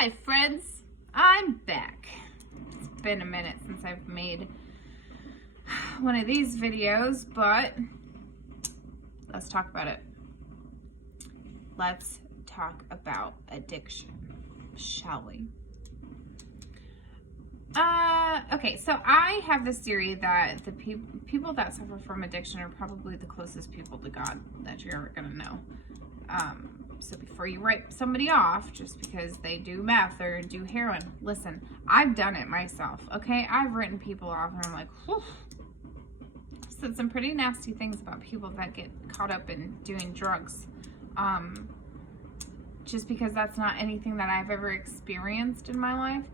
Hi friends, I'm back. It's been a minute since I've made one of these videos, but let's talk about it. Let's talk about addiction, shall we? Okay, so I have this theory that the people that suffer from addiction are probably the closest people to God that you're ever gonna know. So before you write somebody off just because they do meth or do heroin, listen, I've done it myself, okay? I've written people off and I'm like, whew. I've said some pretty nasty things about people that get caught up in doing drugs. Just because that's not anything that I've ever experienced in my life.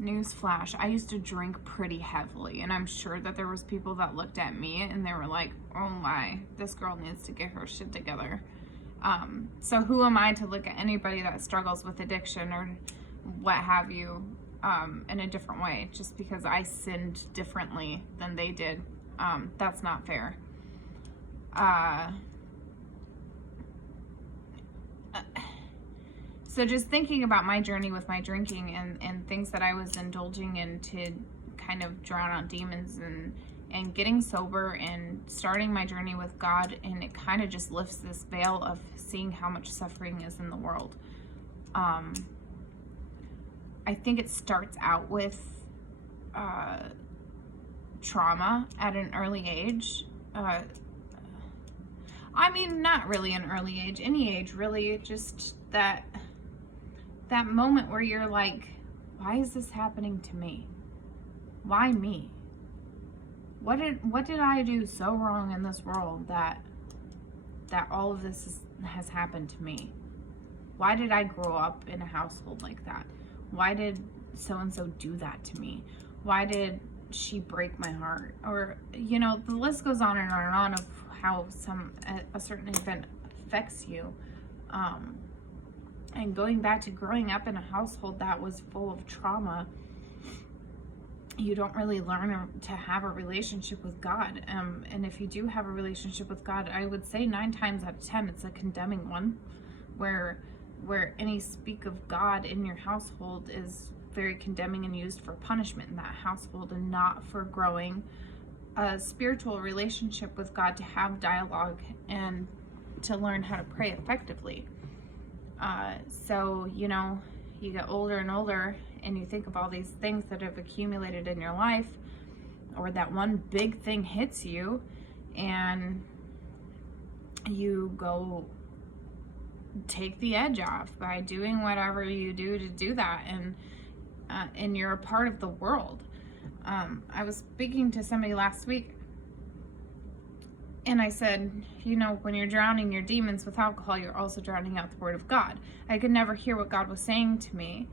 Newsflash, I used to drink pretty heavily, and I'm sure that there was people that looked at me and they were like, oh my, this girl needs to get her shit together. So who am I to look at anybody that struggles with addiction or what have you in a different way, just because I sinned differently than they did? That's not fair. So just thinking about my journey with my drinking and things that I was indulging in to kind of drown out demons and getting sober and starting my journey with God, and it kind of just lifts this veil of seeing how much suffering is in the world. I think it starts out with trauma at an early age. I mean, not really an early age, any age really, just that moment where you're like, why is this happening to me? Why me? What did I do so wrong in this world that all of this has happened to me? Why did I grow up in a household like that? Why did so-and-so do that to me? Why did she break my heart? Or, you know, the list goes on and on and on of how a certain event affects you. And going back to growing up in a household that was full of trauma, you don't really learn to have a relationship with God. And if you do have a relationship with God, I would say 9 times out of 10, it's a condemning one, where any speak of God in your household is very condemning and used for punishment in that household, and not for growing a spiritual relationship with God, to have dialogue and to learn how to pray effectively. So, you know, you get older and older and you think of all these things that have accumulated in your life, or that one big thing hits you and you go take the edge off by doing whatever you do to do that. And you're a part of the world. I was speaking to somebody last week, and I said, you know, when you're drowning your demons with alcohol, you're also drowning out the word of God. I could never hear what God was saying to me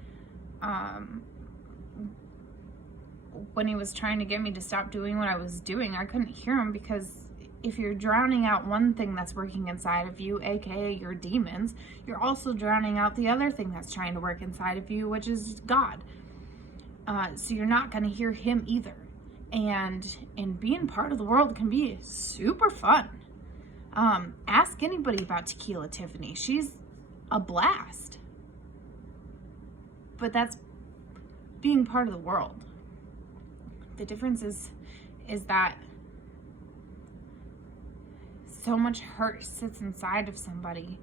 when he was trying to get me to stop doing what I was doing. I couldn't hear him, because if you're drowning out one thing that's working inside of you, aka your demons, you're also drowning out the other thing that's trying to work inside of you, which is God. So you're not going to hear him either. And being part of the world can be super fun. Ask anybody about Tequila Tiffany. She's a blast. But that's being part of the world. The difference is that so much hurt sits inside of somebody,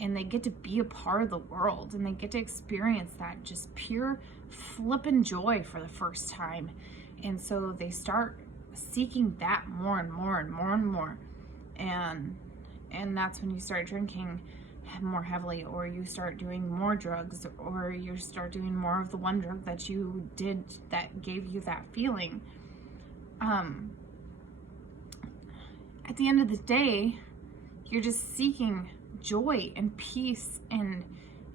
and they get to be a part of the world, and they get to experience that just pure flippin' joy for the first time. And so they start seeking that more and more and more and more. And that's when you start drinking more heavily, or you start doing more drugs, or you start doing more of the one drug that you did that gave you that feeling. At the end of the day, you're just seeking joy and peace and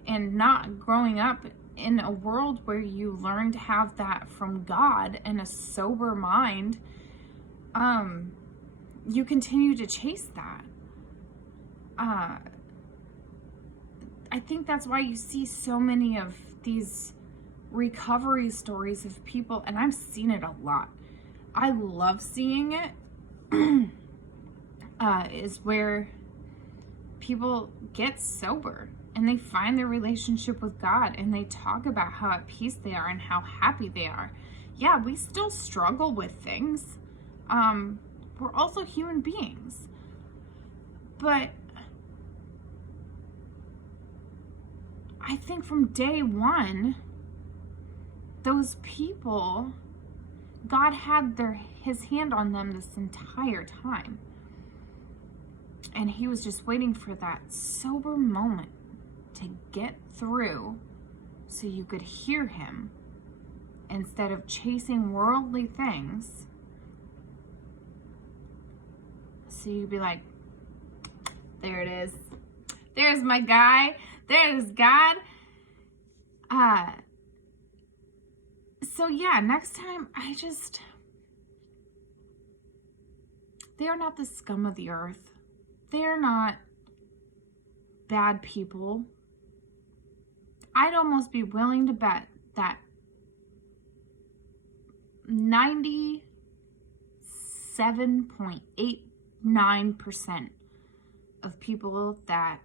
not growing up in a world where you learn to have that from God and a sober mind. You continue to chase that. I think that's why you see so many of these recovery stories of people, and I've seen it a lot. I love seeing it, is where people get sober and they find their relationship with God, and they talk about how at peace they are and how happy they are. Yeah, we still struggle with things. We're also human beings. But I think from day one, those people, God had his hand on them this entire time. And he was just waiting for that sober moment to get through so you could hear him instead of chasing worldly things. So you'd be like, there it is. There's my guy. There's God. So yeah, next time they are not the scum of the earth. They're not bad people. I'd almost be willing to bet that 97.89% of people that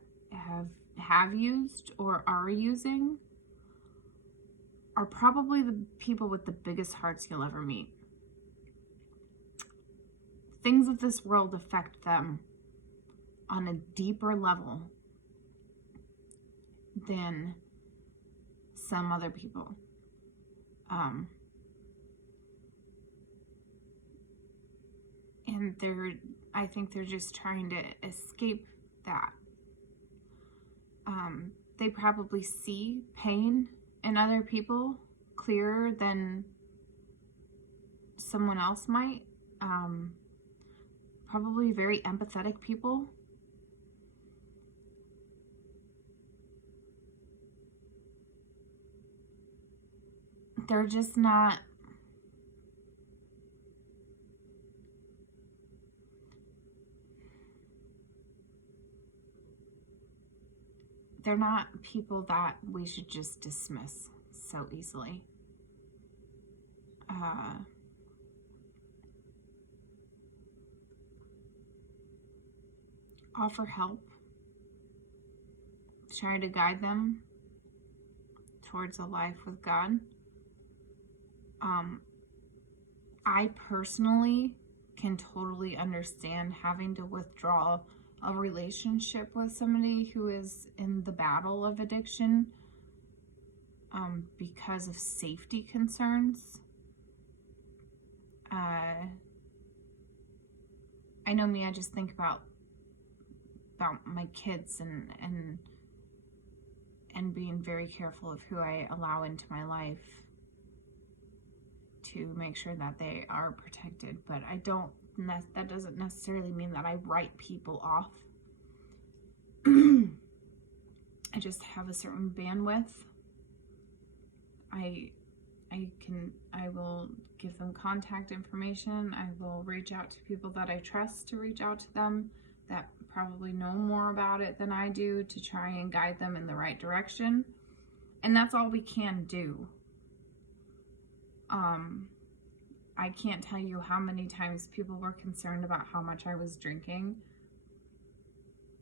have used or are using are probably the people with the biggest hearts you'll ever meet. Things of this world affect them on a deeper level than some other people. And I think they're just trying to escape that. They probably see pain in other people clearer than someone else might. Probably very empathetic people. They're just not people that we should just dismiss so easily. Offer help. Try to guide them towards a life with God. I personally can totally understand having to withdraw a relationship with somebody who is in the battle of addiction because of safety concerns. I know me, I just think about my kids and being very careful of who I allow into my life to make sure that they are protected. But that doesn't necessarily mean that I write people off. I just have a certain bandwidth. I will give them contact information. I will reach out to people that I trust to reach out to them, that probably know more about it than I do, to try and guide them in the right direction. And that's all we can do. I can't tell you how many times people were concerned about how much I was drinking,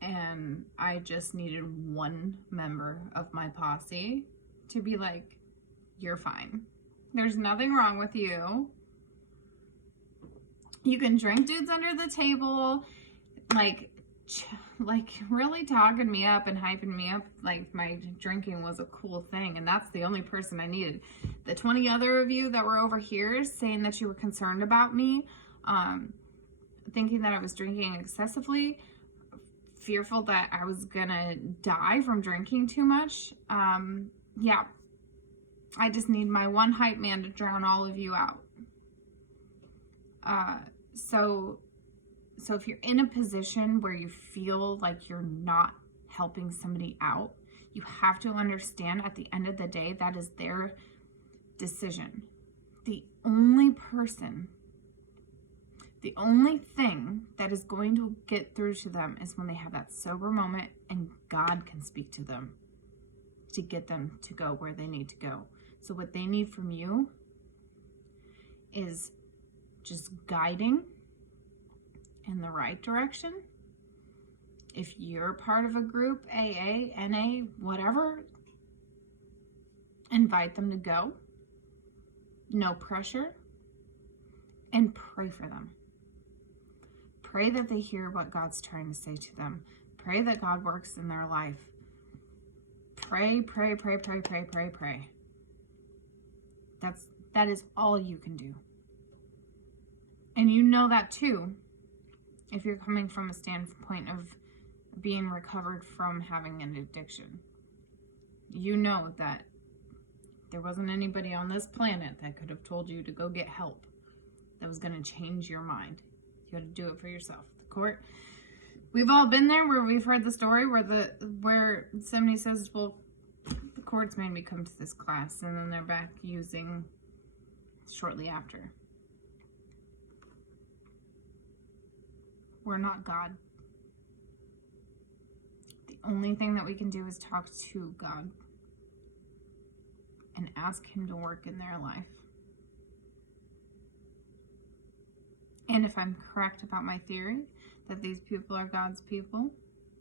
and I just needed one member of my posse to be like, you're fine. There's nothing wrong with you. You can drink dudes under the table, like really talking me up and hyping me up like my drinking was a cool thing, and that's the only person I needed. The 20 other of you that were over here saying that you were concerned about me, thinking that I was drinking excessively, fearful that I was gonna die from drinking too much, yeah, I just need my one hype man to drown all of you out. So if you're in a position where you feel like you're not helping somebody out, you have to understand at the end of the day, that is their decision. The only thing that is going to get through to them is when they have that sober moment and God can speak to them to get them to go where they need to go. So what they need from you is just guiding in the right direction If you're part of a group, AA, NA, whatever, invite them to go. No pressure. And pray for them. Pray that they hear what God's trying to say to them. Pray that God works in their life. Pray, pray, pray, pray, pray, pray, pray. That is all you can do. And you know that too, if you're coming from a standpoint of being recovered from having an addiction. You know that there wasn't anybody on this planet that could have told you to go get help that was going to change your mind. You got to do it for yourself. The court, we've all been there where we've heard the story where somebody says, well, the courts made me come to this class, and then they're back using shortly after. We're not God. The only thing that we can do is talk to God and ask Him to work in their life. And if I'm correct about my theory that these people are God's people,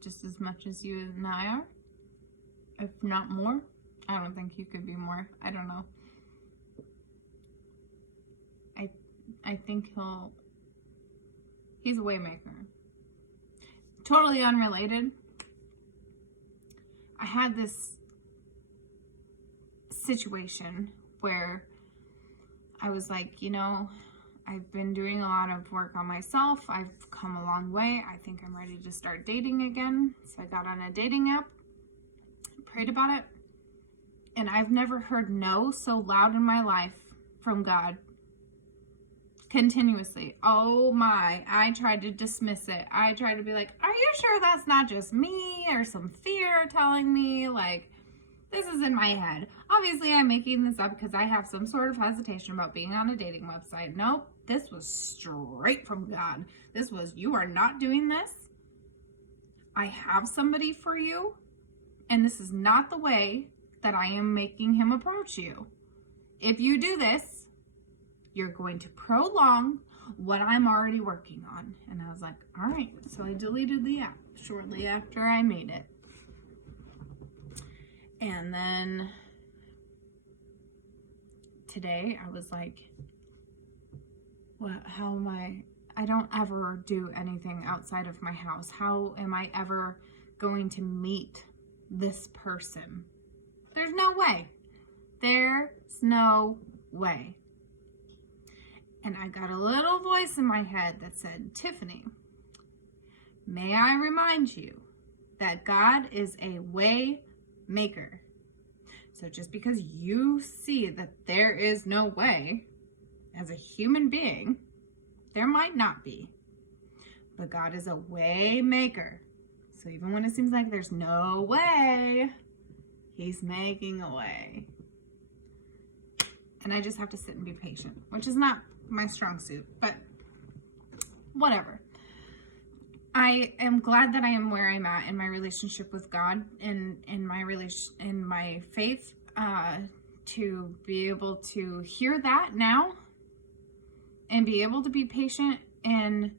just as much as you and I are, if not more, I don't think you could be more. I don't know. I think he's a waymaker. Totally unrelated. I had this situation where I was like, you know, I've been doing a lot of work on myself. I've come a long way. I think I'm ready to start dating again. So I got on a dating app, prayed about it, and I've never heard no so loud in my life from God. Continuously. Oh my, I tried to dismiss it. I tried to be like, are you sure that's not just me or some fear telling me like this is in my head? Obviously I'm making this up because I have some sort of hesitation about being on a dating website. Nope, this was straight from God. This was, you are not doing this. I have somebody for you, and this is not the way that I am making him approach you. If you do this, you're going to prolong what I'm already working on. And I was like, all right. So I deleted the app shortly after I made it. And then today I was like, how am I don't ever do anything outside of my house. How am I ever going to meet this person? There's no way. There's no way. And I got a little voice in my head that said, Tiffany, may I remind you that God is a way maker. So just because you see that there is no way as a human being, there might not be. But God is a way maker. So even when it seems like there's no way, He's making a way. And I just have to sit and be patient, which is not my strong suit, but whatever. I am glad that I am where I'm at in my relationship with God and in my faith, to be able to hear that now and be able to be patient and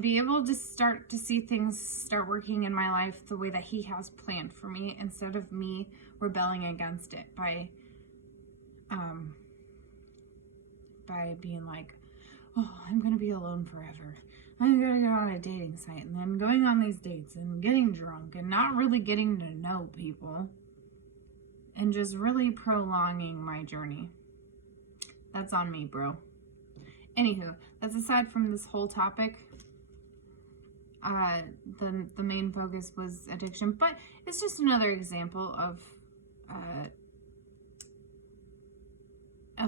be able to start to see things start working in my life the way that He has planned for me, instead of me rebelling against it by being like, oh, I'm going to be alone forever. I'm going to go on a dating site and then going on these dates and getting drunk and not really getting to know people and just really prolonging my journey. That's on me, bro. Anywho, that's aside from this whole topic. The main focus was addiction, but it's just another example of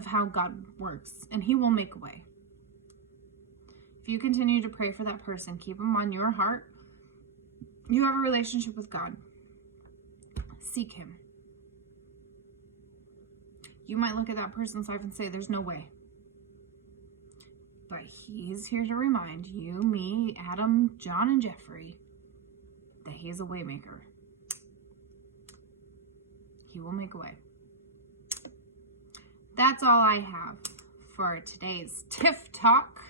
how God works, and He will make a way. If you continue to pray for that person, keep them on your heart. You have a relationship with God. Seek Him. You might look at that person's life and say, there's no way. But He's here to remind you, me, Adam, John, and Jeffrey that He is a way maker. He will make a way. That's all I have for today's Tiff Talk.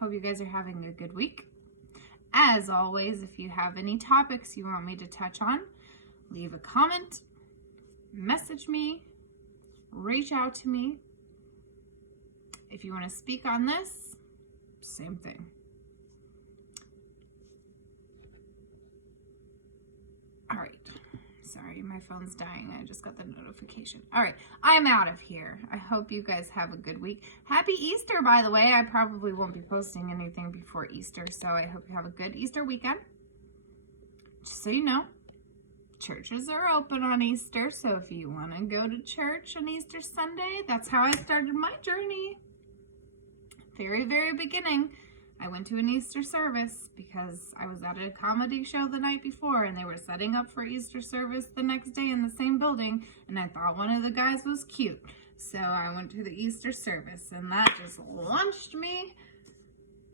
Hope you guys are having a good week. As always, if you have any topics you want me to touch on, leave a comment, message me, reach out to me. If you want to speak on this, same thing. All right. Sorry, my phone's dying. I just got the notification. All right, I'm out of here. I hope you guys have a good week. Happy Easter, by the way. I probably won't be posting anything before Easter, so I hope you have a good Easter weekend. Just so you know, churches are open on Easter, so if you want to go to church on Easter Sunday, that's how I started my journey. Very, very beginning. I went to an Easter service because I was at a comedy show the night before and they were setting up for Easter service the next day in the same building, and I thought one of the guys was cute. So I went to the Easter service and that just launched me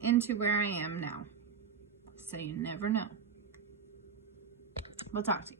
into where I am now. So you never know. We'll talk to you.